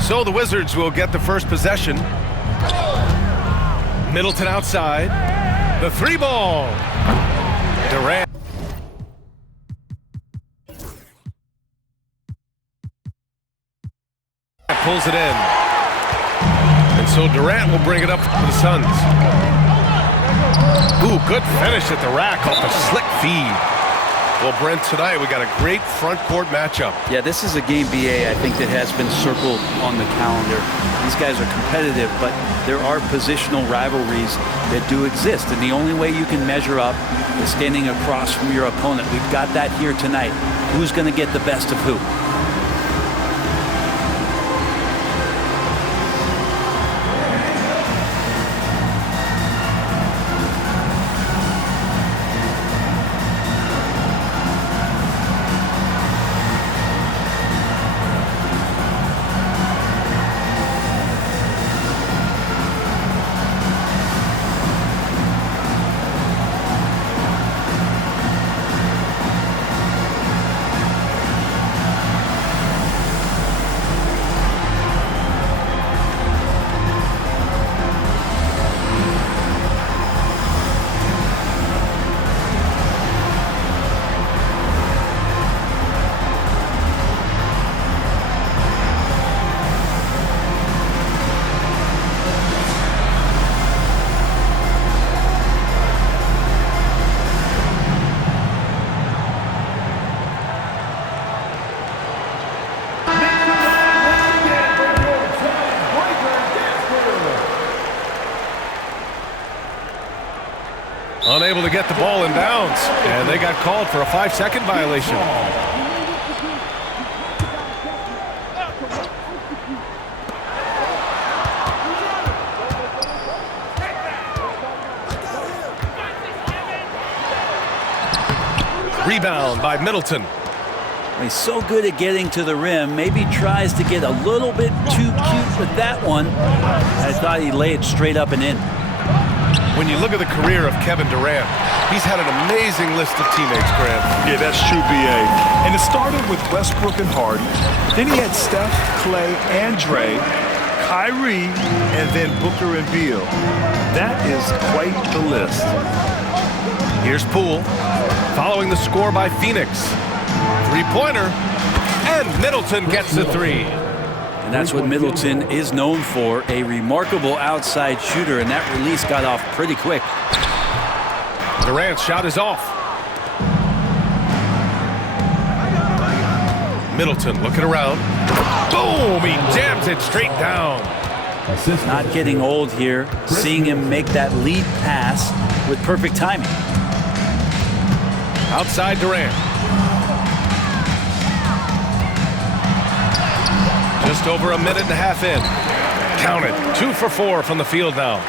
So the Wizards will get the first possession. Middleton outside. The three ball. Durant. Pulls it in. And so Durant will bring it up for the Suns. Ooh, good finish at the rack off a slick feed. Well, Brent, tonight we got a great front court matchup. Yeah, this is a game, BA, I think, that has been circled on the calendar. These guys are competitive, but there are positional rivalries that do exist, and the only way you can measure up is standing across from your opponent. We've got that here tonight. Who's going to get the best of who? Unable to get the ball in bounds, and they got called for a 5-second violation. Rebound by Middleton. He's so good at getting to the rim, maybe tries to get a little bit too cute with that one. I thought he'd lay it straight up and in. When you look at the career of Kevin Durant, he's had an amazing list of teammates, Grant. Yeah, that's true, B.A. And it started with Westbrook and Harden. Then he had Steph, Clay, and Dre, Kyrie, and then Booker and Beal. That is quite the list. Here's Poole, following the score by Phoenix. Three-pointer, and Middleton gets the three. And that's what Middleton is known for, a remarkable outside shooter, and that release got off pretty quick. Durant's shot is off. Middleton looking around. Boom! He jams it straight down. Not getting old here, seeing him make that lead pass with perfect timing. Outside Durant. Just over a minute and a half in. Count it. 2 for 4 from the field now.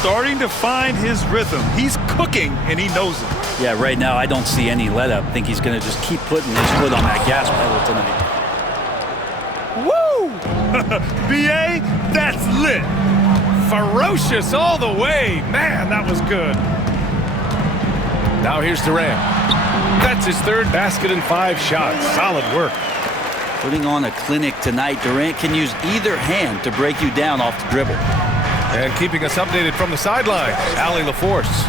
Starting to find his rhythm. He's cooking, and he knows it. Yeah, right now I don't see any let up. I think he's going to just keep putting his foot on that gas pedal tonight. Woo! B.A., that's lit. Ferocious all the way. Man, that was good. Now here's Durant. That's his third basket in 5 shots. Solid work. Putting on a clinic tonight. Durant can use either hand to break you down off the dribble. And keeping us updated from the sideline, Allie LaForce.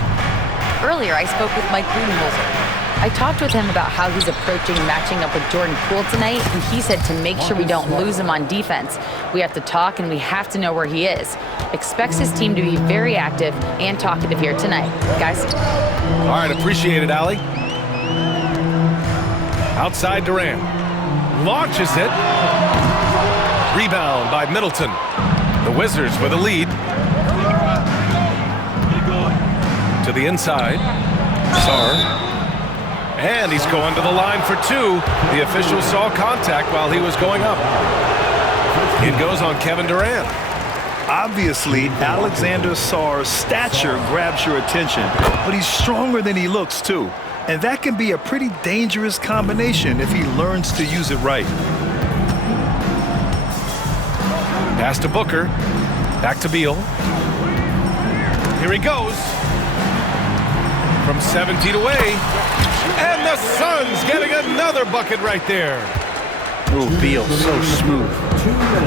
Earlier, I spoke with Mike Budenholzer. I talked with him about how he's approaching matching up with Jordan Poole tonight, and he said to make sure we don't lose him on defense, we have to talk and we have to know where he is. Expects his team to be very active and talkative here tonight. Guys? All right, appreciate it, Allie. Outside Durant. Launches it. Rebound by Middleton. The Wizards with a lead. To the inside. Sarr. And he's going to the line for 2. The official saw contact while he was going up. It goes on Kevin Durant. Obviously, Alexander Sarr's stature grabs your attention, but he's stronger than he looks, too. And that can be a pretty dangerous combination if he learns to use it right. Pass to Booker. Back to Beal. Here he goes. from 7 feet away. And the Suns getting another bucket right there. Oh, Beal, so smooth.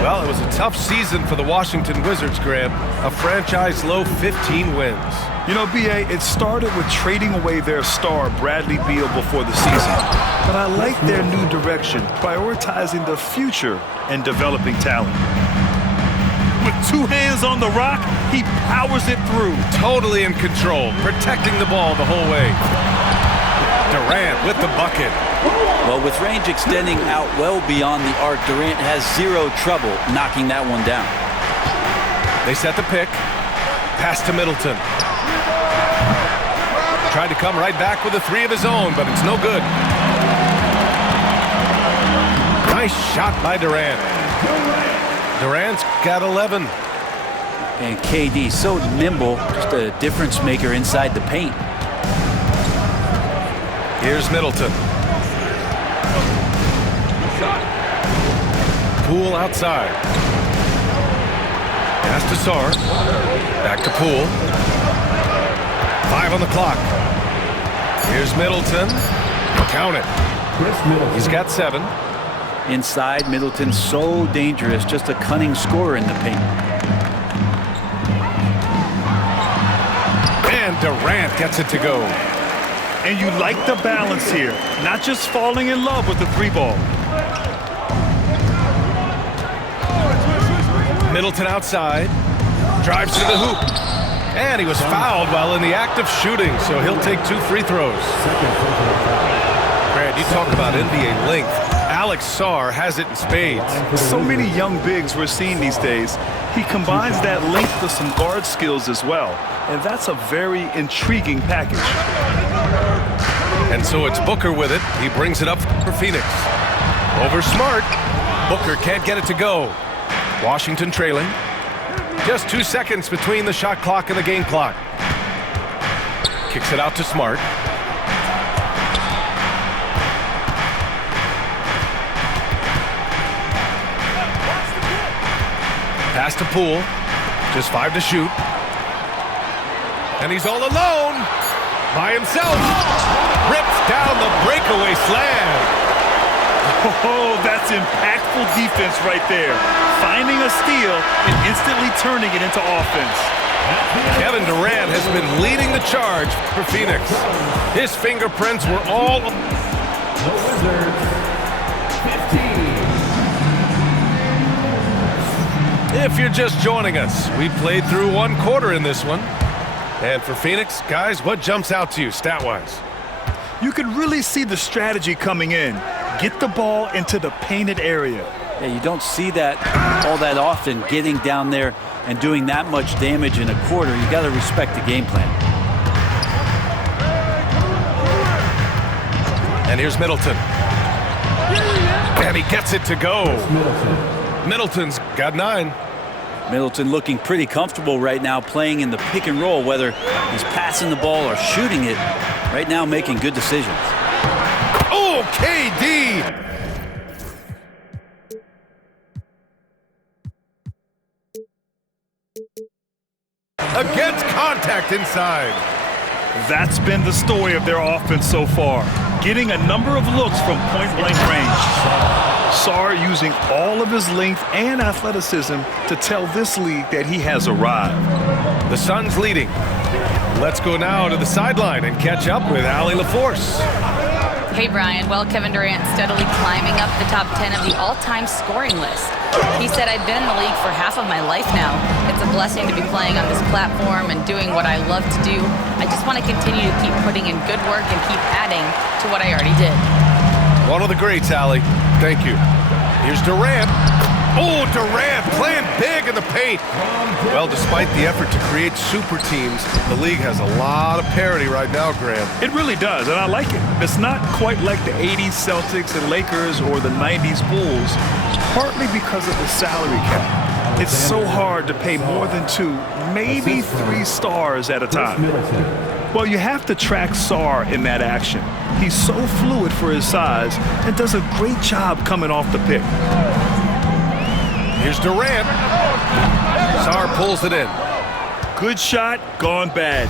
Well, it was a tough season for the Washington Wizards, Graham. A franchise-low 15 wins. You know, B.A., it started with trading away their star, Bradley Beal, before the season. But I like their new direction, prioritizing the future and developing talent. With 2 hands on the rock, he powers it through. Totally in control, protecting the ball the whole way. Durant with the bucket. Well, with range extending out well beyond the arc, Durant has zero trouble knocking that one down. They set the pick. Pass to Middleton. Tried to come right back with a 3 of his own, but it's no good. Nice shot by Durant. Durant's got 11. And KD so nimble, just a difference maker inside the paint. Here's Middleton. Poole outside. Pass to Sarr. Back to Poole. 5 on the clock. Here's Middleton. Count it. He's got 7. Inside, Middleton so dangerous, just a cunning scorer in the paint. And Durant gets it to go. And you like the balance here, not just falling in love with the 3-ball. Middleton outside. Drives to the hoop. And he was fouled while in the act of shooting, so he'll take 2 free throws. Brad, you talk about NBA length. Alex Sarr has it in spades. So many young bigs we're seeing these days. He combines that length with some guard skills as well. And that's a very intriguing package. And so it's Booker with it. He brings it up for Phoenix. Over Smart. Booker can't get it to go. Washington trailing. Just 2 seconds between the shot clock and the game clock. Kicks it out to Smart. Pass to Poole. Just 5 to shoot. And he's all alone. By himself. Rips down the breakaway slam. Oh, that's impactful defense right there. Finding a steal and instantly turning it into offense. Kevin Durant has been leading the charge for Phoenix. His fingerprints were all... The Wizards, 15. If you're just joining us, we played through 1 quarter in this one. And for Phoenix, guys, what jumps out to you stat-wise? You can really see the strategy coming in. Get the ball into the painted area. Yeah, you don't see that all that often, getting down there and doing that much damage in a quarter. You got to respect the game plan. And here's Middleton. And he gets it to go. Middleton's got 9. Middleton looking pretty comfortable right now playing in the pick and roll, whether he's passing the ball or shooting it. Right now making good decisions. Oh, KD! Against contact inside. That's been the story of their offense so far. Getting a number of looks from point-blank range. Sarr using all of his length and athleticism to tell this league that he has arrived. The Suns leading. Let's go now to the sideline and catch up with Allie LaForce. Hey, Brian. Well, Kevin Durant steadily climbing up the top 10 of the all-time scoring list. He said, I've been in the league for half of my life now. It's a blessing to be playing on this platform and doing what I love to do. I just want to continue to keep putting in good work and keep adding to what I already did. One of the greats, Allie. Thank you. Here's Durant. Oh, Durant playing big in the paint. Well, despite the effort to create super teams, the league has a lot of parity right now, Graham. It really does, and I like it. It's not quite like the 80s Celtics and Lakers or the 90s Bulls, partly because of the salary cap. It's so hard to pay more than 2, maybe 3 stars at a time. Well, you have to track Sarr in that action. He's so fluid for his size and does a great job coming off the pick. Here's Durant. Sarr pulls it in. Good shot, gone bad.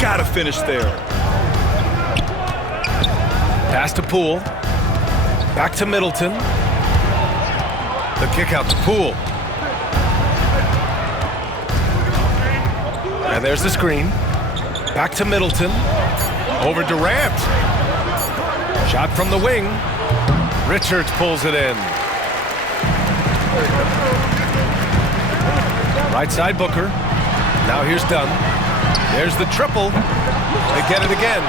Gotta finish there. Pass to Poole. Back to Middleton. The kick out to Poole. And there's the screen. Back to Middleton. Over Durant. Shot from the wing. Richards pulls it in. Right side Booker. Now here's Dunn. There's the triple. They get it again.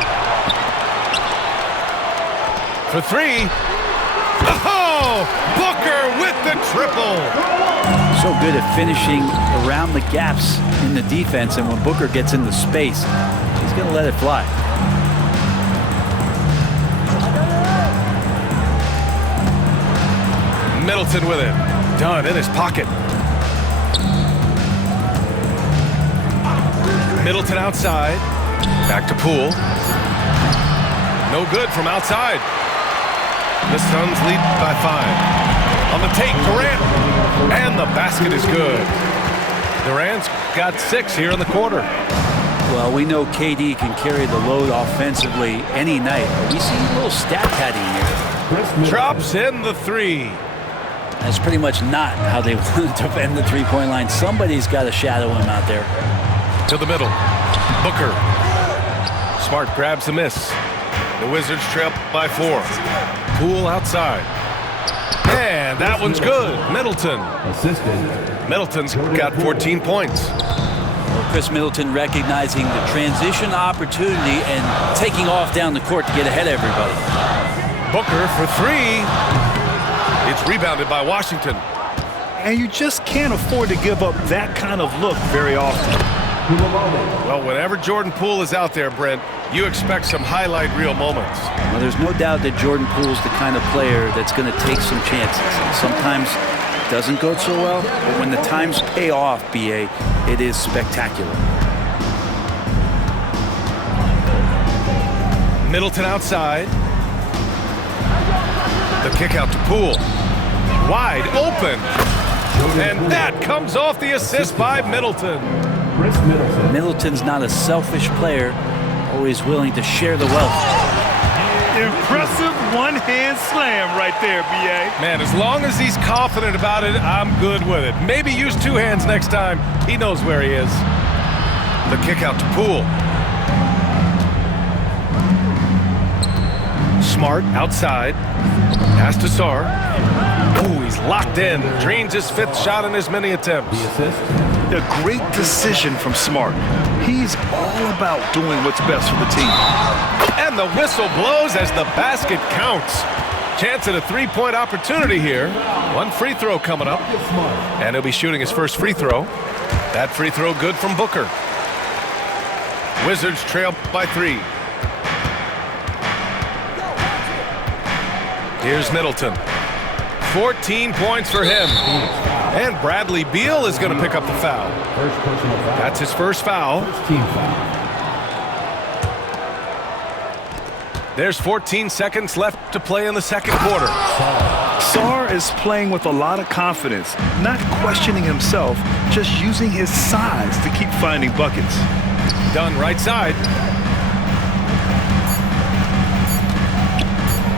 For three. Oh! Booker with the triple. So good at finishing around the gaps in the defense, and when Booker gets into space, he's going to let it fly. Middleton with it. Dunn in his pocket. Middleton outside. Back to Poole. No good from outside. The Suns lead by 5. On the take, Durant. And the basket is good. Durant's got 6 here in the quarter. Well, we know KD can carry the load offensively any night. We see a little stat padding here. Drops in the 3. That's pretty much not how they wanted to end the three-point line. Somebody's got to shadow him out there. To the middle. Booker. Smart grabs the miss. The Wizards trail by 4. Poole outside. And that one's good. Middleton. Middleton's got 14 points. Chris Middleton recognizing the transition opportunity and taking off down the court to get ahead of everybody. Booker for 3. It's rebounded by Washington. And you just can't afford to give up that kind of look very often. Well, whenever Jordan Poole is out there, Brent, you expect some highlight reel moments. Well, there's no doubt that Jordan Poole's the kind of player that's going to take some chances. Sometimes it doesn't go so well, but when the times pay off, BA, it is spectacular. Middleton outside. The kick out to Poole. Wide open. And that comes off the assist by Middleton. Middleton's not a selfish player, always willing to share the wealth. Impressive one-hand slam right there, B.A. Man, as long as he's confident about it, I'm good with it. Maybe use 2 hands next time. He knows where he is. The kick out to Poole. Smart outside. Pass to Sarr. Oh, he's locked in. Drains his 5th shot in his many attempts. A great decision from Smart. He's all about doing what's best for the team. And the whistle blows as the basket counts. Chance at a 3-point opportunity here. 1 free throw coming up. And he'll be shooting his first free throw. That free throw good from Booker. Wizards trail by 3. Here's Middleton. 14 points for him. And Bradley Beal is going to pick up the foul. That's his first foul. There's 14 seconds left to play in the second quarter. Sarr is playing with a lot of confidence, not questioning himself, just using his size to keep finding buckets. Dunn right side.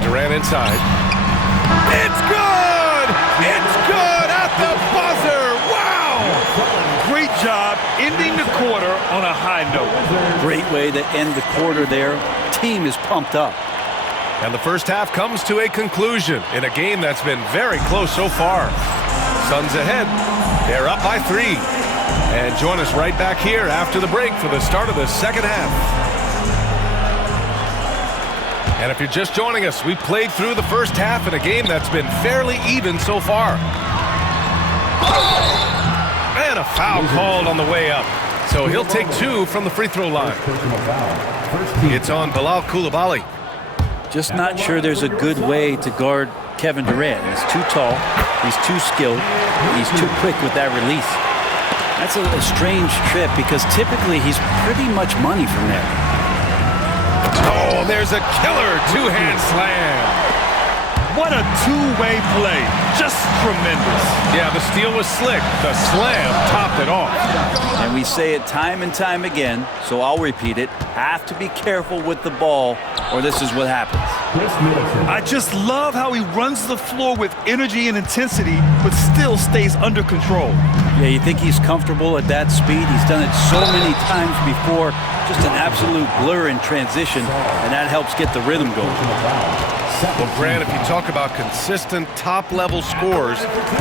Durant inside. It's good! It's good at the buzzer! Wow! Great job ending the quarter on a high note. Great way to end the quarter there. Team is pumped up. And the first half comes to a conclusion in a game that's been very close so far. Suns ahead. They're up by 3. And join us right back here after the break for the start of the second half. And if you're just joining us, we played through the first half in a game that's been fairly even so far. And a foul called on the way up. So he'll take 2 from the free throw line. It's on Bilal Coulibaly. Just not sure there's a good way to guard Kevin Durant. He's too tall, he's too skilled, he's too quick with that release. That's a strange trip because typically he's pretty much money from there. Oh, there's a killer 2-hand slam. What a two-way play. Just tremendous. Yeah, the steal was slick. The slam topped it off. And we say it time and time again, so I'll repeat it. Have to be careful with the ball, or this is what happens. I just love how he runs the floor with energy and intensity, but still stays under control. Yeah, you think he's comfortable at that speed? He's done it so many times before. Just an absolute blur in transition, and that helps get the rhythm going. Well, Grant, if you talk about consistent top-level scores,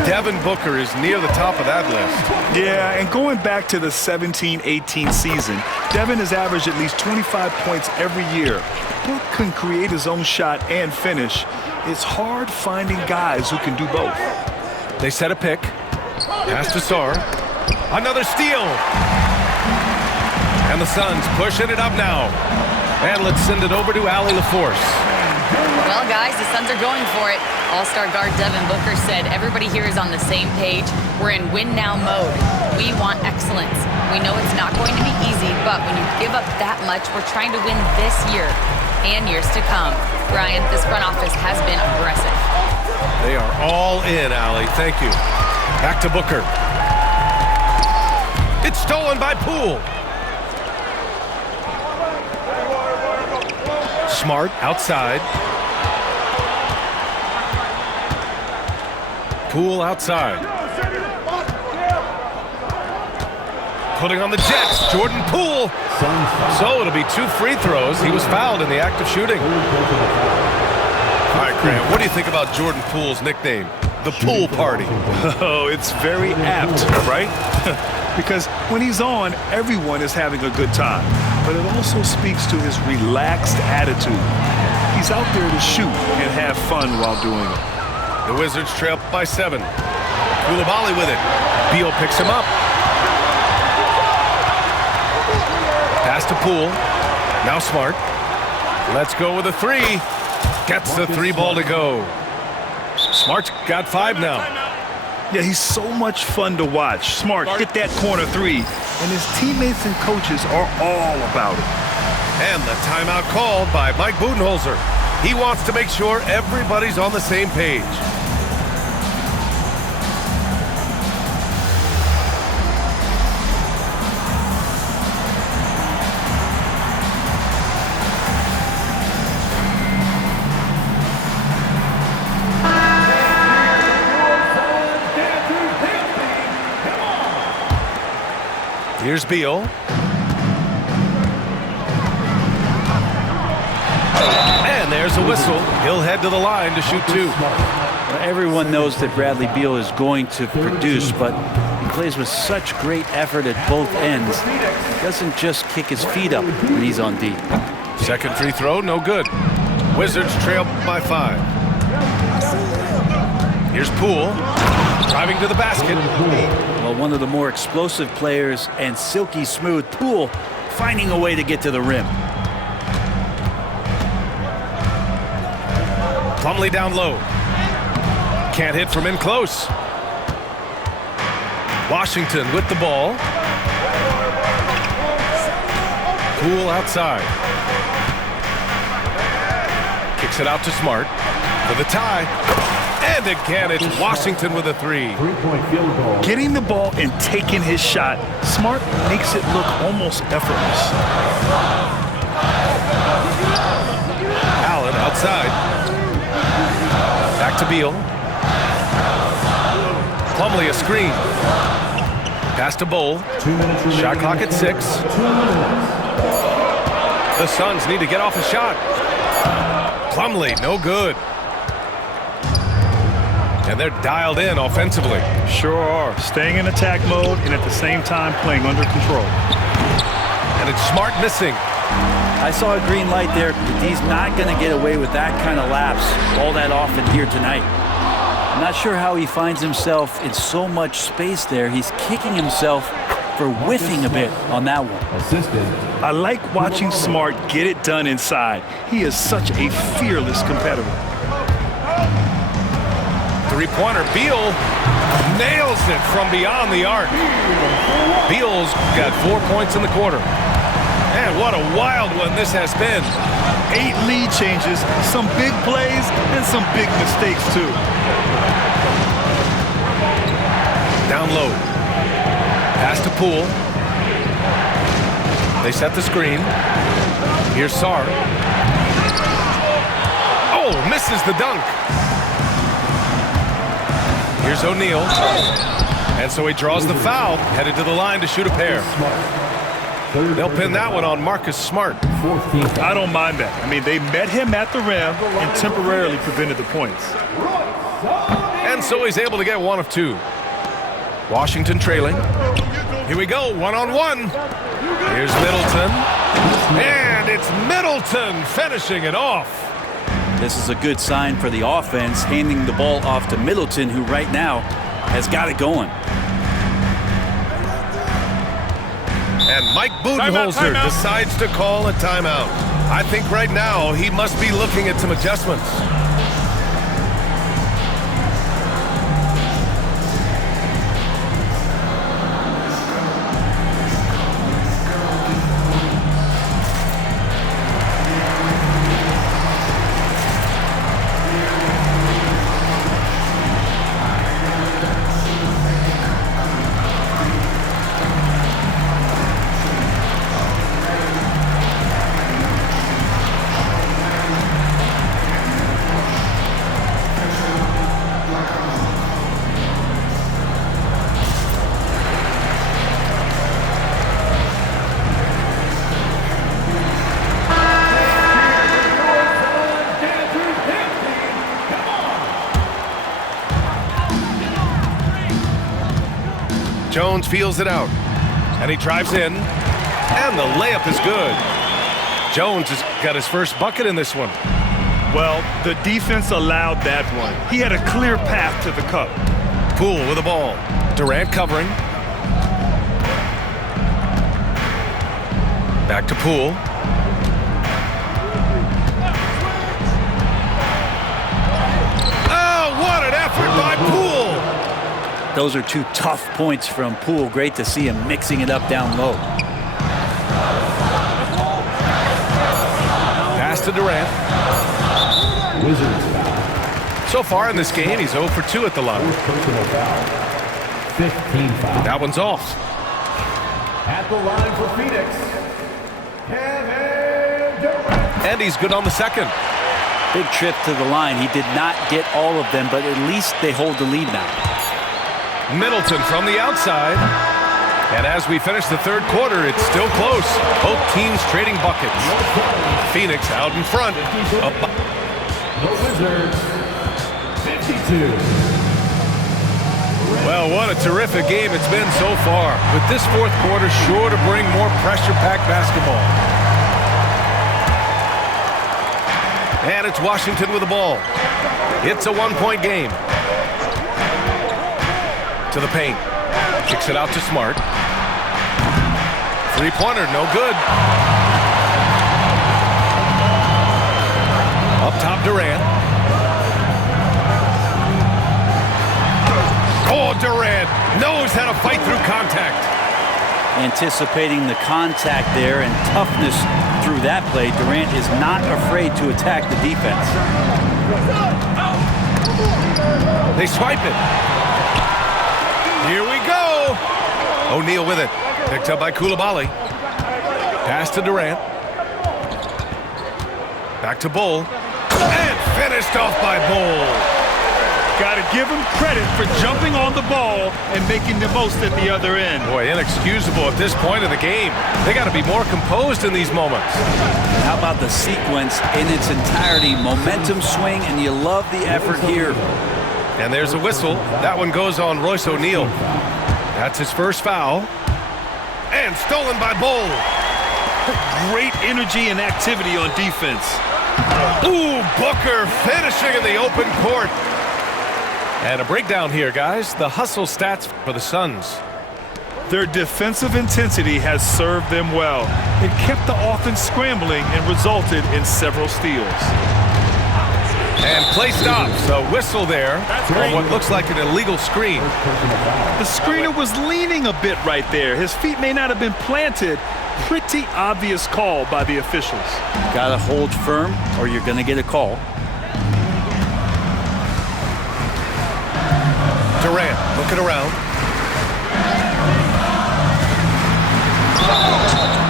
Devin Booker is near the top of that list. Yeah, and going back to the 17-18 season, Devin has averaged at least 25 points every year. Book can create his own shot and finish. It's hard finding guys who can do both. They set a pick. Pass to Sarr. Another steal. And the Suns pushing it up now. And let's send it over to Allie LaForce. Well, guys, the Suns are going for it. All-star guard Devin Booker said everybody here is on the same page. We're in win-now mode. We want excellence. We know it's not going to be easy, but when you give up that much, we're trying to win this year and years to come. Brian, this front office has been aggressive. They are all in, Allie. Thank you. Back to Booker. It's stolen by Poole. Smart outside. Poole outside. Putting on the Jets, Jordan Poole. So it'll be 2 free throws. He was fouled in the act of shooting. All right, Grant, what do you think about Jordan Poole's nickname? The Pool Party. Oh, it's very apt, right? Because when he's on, everyone is having a good time. But it also speaks to his relaxed attitude. He's out there to shoot and have fun while doing it. The Wizards trail by 7. Coulibaly with it. Beal picks him up. Pass to Poole. Now Smart. Let's go with a 3. Gets the 3 ball to go. Smart's got 5 now. Yeah, he's so much fun to watch. Smart, hit that corner 3. And his teammates and coaches are all about it. And the timeout called by Mike Budenholzer. He wants to make sure everybody's on the same page. Here's Beal. And there's a whistle. He'll head to the line to shoot 2. Well, everyone knows that Bradley Beal is going to produce, but he plays with such great effort at both ends. He doesn't just kick his feet up when he's on deep. Second free throw, no good. Wizards trail by 5. Here's Poole. Driving to the basket. Well, one of the more explosive players and silky smooth. Poole finding a way to get to the rim. Plumlee down low. Can't hit from in close. Washington with the ball. Poole outside. Kicks it out to Smart for the tie. And again, it's Washington with a 3. Getting the ball and taking his shot, Smart makes it look almost effortless. Allen outside. Back to Beal. Plumlee a screen. Pass to Bowl. Shot clock at 6. The Suns need to get off a shot. Plumlee, no good. And they're dialed in offensively. Sure are. Staying in attack mode and at the same time playing under control. And it's Smart missing. I saw a green light there, but he's not going to get away with that kind of lapse all that often here tonight. I'm not sure how he finds himself in so much space there. He's kicking himself for whiffing a bit on that one. I like watching Smart get it done inside. He is such a fearless competitor. Three-pointer, Beal nails it from beyond the arc. Beal's got 4 points in the quarter. And what a wild one this has been. 8 lead changes, some big plays, and some big mistakes, too. Down low. Pass to Poole. They set the screen. Here's Sarr. Oh, misses the dunk. Here's O'Neal. And so he draws the foul, headed to the line to shoot a pair. They'll pin that one on Marcus Smart. I don't mind that. I mean, they met him at the rim and temporarily prevented the points. And so he's able to get 1 of 2. Washington trailing. Here we go, 1-on-1. Here's Middleton. And it's Middleton finishing it off. This is a good sign for the offense, handing the ball off to Middleton, who right now has got it going. And Mike Budenholzer decides to call a timeout. I think right now he must be looking at some adjustments. Jones feels it out, and he drives in, and the layup is good. Jones has got his first bucket in this one. Well, the defense allowed that one. He had a clear path to the cup. Poole with the ball. Durant covering. Back to Poole. Oh, what an effort by Poole! Those are 2 tough points from Poole. Great to see him mixing it up down low. Pass to Durant. Wizards foul. So far in this game, he's 0 for 2 at the line. Personal foul. 15 foul. That one's off. At the line for Phoenix, Kevin Durant. And he's good on the second. Big trip to the line. He did not get all of them, but at least they hold the lead now. Middleton from the outside. And as we finish the third quarter, it's still close. Both teams trading buckets. Phoenix out in front. The Wizards, 52. Well, what a terrific game it's been so far. With this fourth quarter sure to bring more pressure-packed basketball. And it's Washington with the ball. It's a one-point game. To the paint. Kicks it out to Smart. Three-pointer, no good. Up top, Durant. Oh, Durant knows how to fight through contact. Anticipating the contact there and toughness through that play, Durant is not afraid to attack the defense. They swipe it. Here we go. O'Neal with it. Picked up by Coulibaly. Pass to Durant. Back to Bull. And finished off by Bull. Got to give him credit for jumping on the ball and making the most at the other end. Boy, inexcusable at this point of the game. They got to be more composed in these moments. How about the sequence in its entirety? Momentum swing, and you love the effort here. And there's a whistle. That one goes on Royce O'Neal. That's his first foul. And stolen by Bull. Great energy and activity on defense. Ooh, Booker finishing in the open court. And a breakdown here, guys. The hustle stats for the Suns. Their defensive intensity has served them well. It kept the offense scrambling and resulted in several steals. And play stops. A whistle there on what looks like an illegal screen. The screener was leaning a bit right there. His feet may not have been planted, pretty obvious call by the officials. Got to hold firm or you're going to get a call. Durant looking around.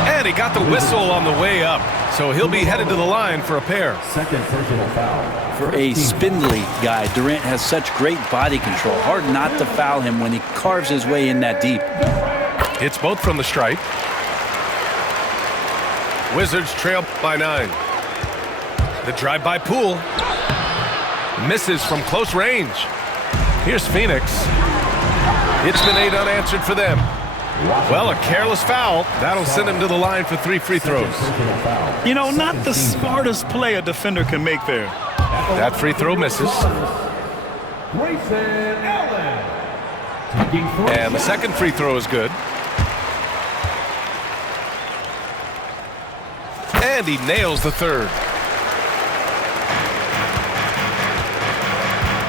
And he got the whistle on the way up. So he'll be headed to the line for a pair. Second personal foul. For a spindly guy, Durant has such great body control. Hard not to foul him when he carves his way in that deep. It's both from the stripe. Wizards trail by 9. The drive by Poole. Misses from close range. Here's Phoenix. It's been 8 unanswered for them. Well, a careless foul. That'll send him to the line for 3 free throws. You know, not the smartest play a defender can make there. That free throw misses. Grayson Allen. And the second free throw is good. And he nails the third.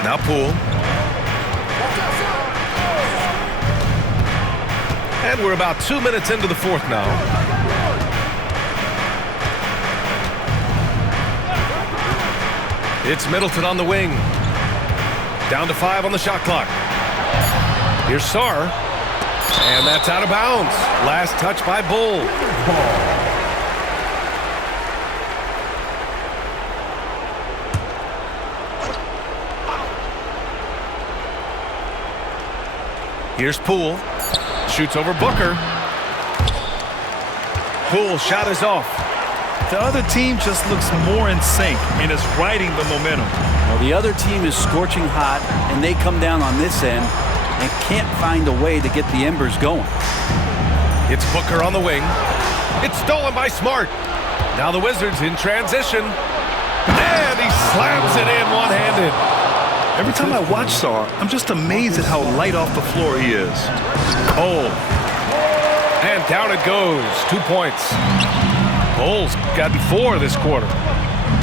Now Poole. And we're about 2 minutes into the fourth now. It's Middleton on the wing. Down to 5 on the shot clock. Here's Sarr. And that's out of bounds. Last touch by Bull. Here's Poole. Shoots over Booker. Poole shot is off. The other team just looks more in sync and is riding the momentum. Well, the other team is scorching hot, and they come down on this end and can't find a way to get the embers going. It's Booker on the wing. It's stolen by Smart. Now the Wizards in transition. And he slams it in one-handed. Every time I watch Sarr, I'm just amazed at how light off the floor he is. Cole. And down it goes. 2 points. Cole's gotten 4 this quarter.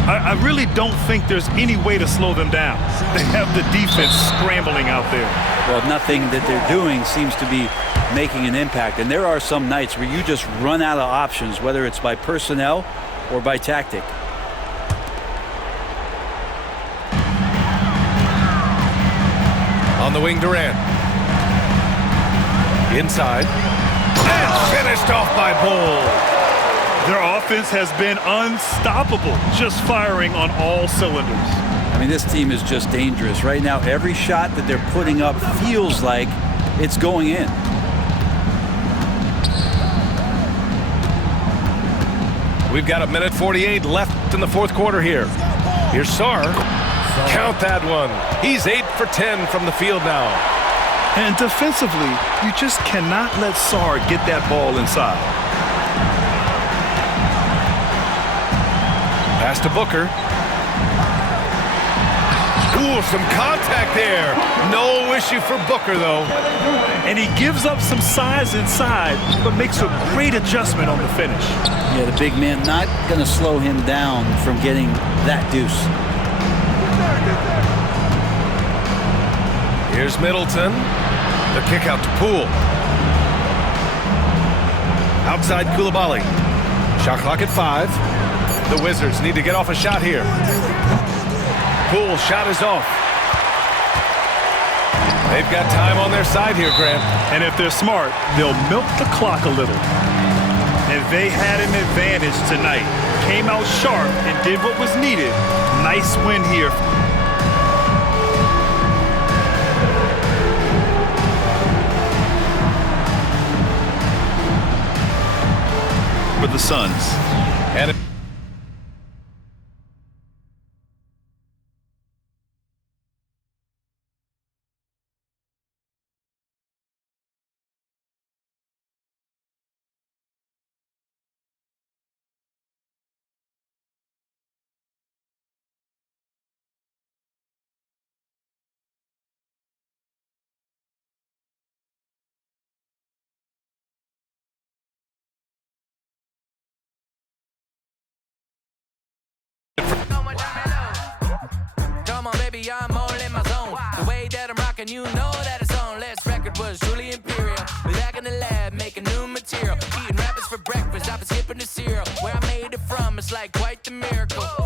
I really don't think there's any way to slow them down. They have the defense scrambling out there. Well, nothing that they're doing seems to be making an impact. And there are some nights where you just run out of options, whether it's by personnel or by tactic. On the wing, Durant. Inside. And finished off by Bull. Their offense has been unstoppable, just firing on all cylinders. I mean, this team is just dangerous. Right now, every shot that they're putting up feels like it's going in. We've got 1:48 left in the fourth quarter here. Here's Sarr. Count that one. He's 8 for 10 from the field now. And defensively, you just cannot let Sarr get that ball inside. Pass to Booker. Ooh, some contact there. No issue for Booker, though. And he gives up some size inside, but makes a great adjustment on the finish. Yeah, the big man not going to slow him down from getting that deuce. Here's Middleton. The kick out to Poole. Outside Coulibaly. Shot clock at 5. The Wizards need to get off a shot here. Poole shot is off. They've got time on their side here, Grant. And if they're smart, they'll milk the clock a little. And they had an advantage tonight. Came out sharp and did what was needed. Nice win here for the Suns. And Come on, baby, I'm all in my zone. The way that I'm rocking, you know that it's on. Last record was truly imperial. Back in the lab, making new material. Eating rappers for breakfast. I've been skipping the cereal. Where I made it from, it's like quite the miracle.